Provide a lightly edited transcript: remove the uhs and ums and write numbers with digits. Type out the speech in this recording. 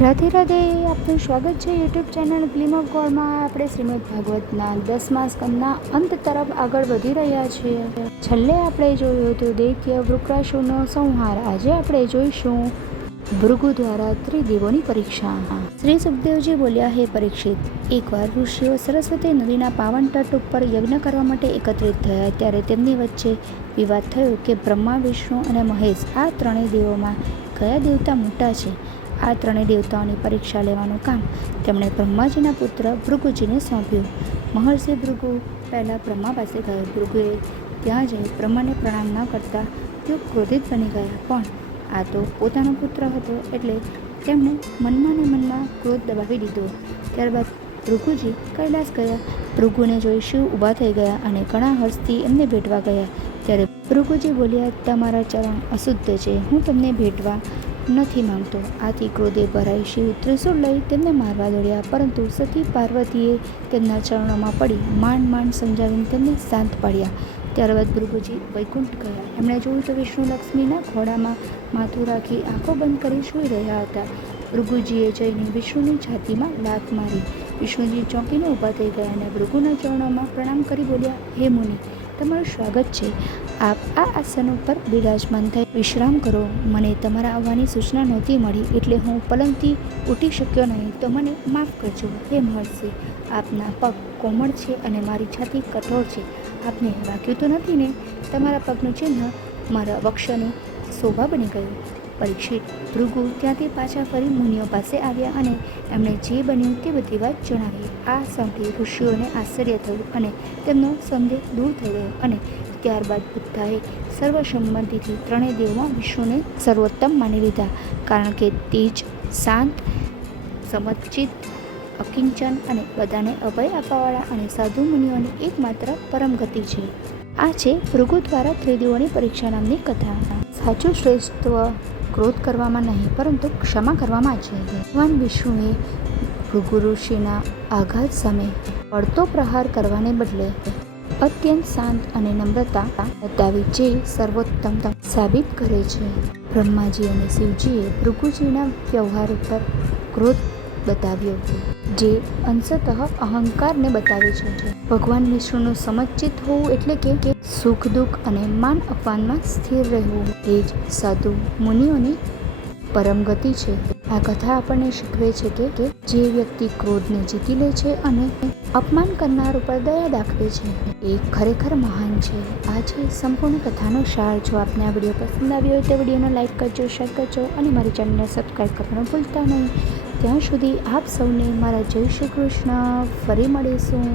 રાધે રાધે, આપનું સ્વાગત છે યુટ્યુબ ચેનલ ગ્લીમ ઓફ ગોડમાં. આપણે શ્રીમદ ભાગવતના 10મા સ્કંદના અંત તરફ આગળ વધી રહ્યા છીએ. છેલ્લે આપણે જોયું હતું દૈત્ય વૃક્ષાસુરનો સંહાર. આજે આપણે જોઈશું ભૃગુ દ્વારા ત્રિદેવોની પરીક્ષા. શ્રી સુખદેવજી બોલ્યા, હે પરીક્ષિત, એકવાર ઋષિઓ સરસ્વતી નદીના પાવન તટ ઉપર યજ્ઞ કરવા માટે એકત્રિત થયા. ત્યારે તેમની વચ્ચે વિવાદ થયો કે બ્રહ્મા, વિષ્ણુ અને મહેશ આ ત્રણેય દેવોમાં કયા દેવતા મોટા છે. આ ત્રણેય દેવતાઓની પરીક્ષા લેવાનું કામ તેમણે બ્રહ્માજીના પુત્ર ભૃગુજીને સોંપ્યું. મહર્ષિ ભૃગુ પહેલાં બ્રહ્મા પાસે ગયો. ભૃગુએ ત્યાં જઈ બ્રહ્માને પ્રણામ ન કરતા તેઓ ક્રોધિત બની ગયા. પણ આ તો પોતાનો પુત્ર હતો એટલે તેમણે મનમાં ને મનમાં ક્રોધ દબાવી દીધો. ત્યારબાદ ભૃગુજી કૈલાસ ગયા. ભૃગુને જોઈ શિવ ઊભા થઈ ગયા અને ઘણા હર્ષથી એમને ભેટવા ગયા. ત્યારે ભૃગુજી બોલ્યા, તમારા ચરણ અશુદ્ધ છે, હું તમને ભેટવા નથી માંગતો. આથી ક્રોધે ભરાઈ શિવ ત્રિશૂળ લઈ તેમને મારવા દોડ્યા. પરંતુ સતી પાર્વતીએ તેમના ચરણોમાં પડી માંડ સમજાવીને તેમને શાંત પાડ્યા. ત્યારબાદ ભૃગુજી વૈકુંઠ ગયા. એમણે જોયું તો વિષ્ણુ લક્ષ્મીના ઘોડામાં માથું રાખી આંખો બંધ કરી સૂઈ રહ્યા હતા. ભૃગુજીએ જઈને વિષ્ણુની છાતીમાં લાત મારી. વિષ્ણુજી ચોંકીને ઊભા થઈ ગયા અને ભૃગુના ચરણોમાં પ્રણામ કરી બોલ્યા, હે મુનિ, તમારું સ્વાગત છે. આપ આ આસન ઉપર બિરાજમાન થઈ વિશ્રામ કરો. મને તમારા આવવાની સૂચના નહોતી મળી એટલે હું પલંગથી ઉઠી શક્યો નહીં, તો મને માફ કરજો. હે મહર્ષિ, આપના પગ કોમળ છે અને મારી છાતી કઠોર છે. આપને વાગ્યું તો નથી ને? તમારા પગનું ચિહ્ન મારા વક્ષની શોભા બની ગયું. પરીક્ષિત, ભૃગુ ત્યાંથી પાછા ફરી મુનિઓ પાસે આવ્યા અને એમણે જે બન્યું તે બધી વાત જણાવી. આ સાંભળી ઋષિઓને આશ્ચર્ય થયું અને તેમનો સંદેહ દૂર થઈ ગયો. અને ત્યારબાદ બુદ્ધાએ સર્વસંમતિથી ત્રણેય દેવમાં વિષ્ણુને સર્વોત્તમ માની લીધા, કારણ કે તેજ, શાંત, સમચિત, અકિંચન અને બધાને અભય આપવાવાળા અને સાધુ મુનિઓની એકમાત્ર પરમ ગતિ છે. આ છે ભૃગુ દ્વારા ત્રિદેવોની પરીક્ષા નામની કથા. સાચું શ્રેષ્ઠત્વ ક્રોધ કરવામાં નહીં પરંતુ ક્ષમા કરવામાં છે. ભગવાન વિષ્ણુએ ભૃગુ ઋષિના આઘાત સામે વળતો પ્રહાર કરવાને બદલે અત્યંત શાંત અને નમ્રતા બતાવી, જે સર્વોત્તમ સાબિત કરે છે. બ્રહ્માજી અને શિવજીએ ભૃગુજીના વ્યવહાર ઉપર ક્રોધ બતાવ્યો, જે અંશતઃ અહંકારને બતાવે છે. ભગવાન વિષ્ણુનું સમચિત હોવું એટલે કે સુખ દુઃખ અને માન અપમાનમાં સ્થિર રહેવું એ જ સાધુ મુનિઓની પરમ ગતિ છે. આ કથા આપણને શીખવે છે કે જે વ્યક્તિ ક્રોધને જીતી લે છે અને અપમાન કરનાર ઉપર દયા દાખવે છે એ ખરેખર મહાન છે. આ છે સંપૂર્ણ કથાનો સાર. જો આપને આ વિડીયો પસંદ આવ્યો હોય તો વિડીયોને લાઇક કરજો, શેર કરજો અને મારી ચેનલને સબસ્ક્રાઈબ કરવાનું ભૂલતા નહીં. ત્યાં સુધી આપ સૌને મારા જય શ્રી કૃષ્ણ. ફરી મળીશું.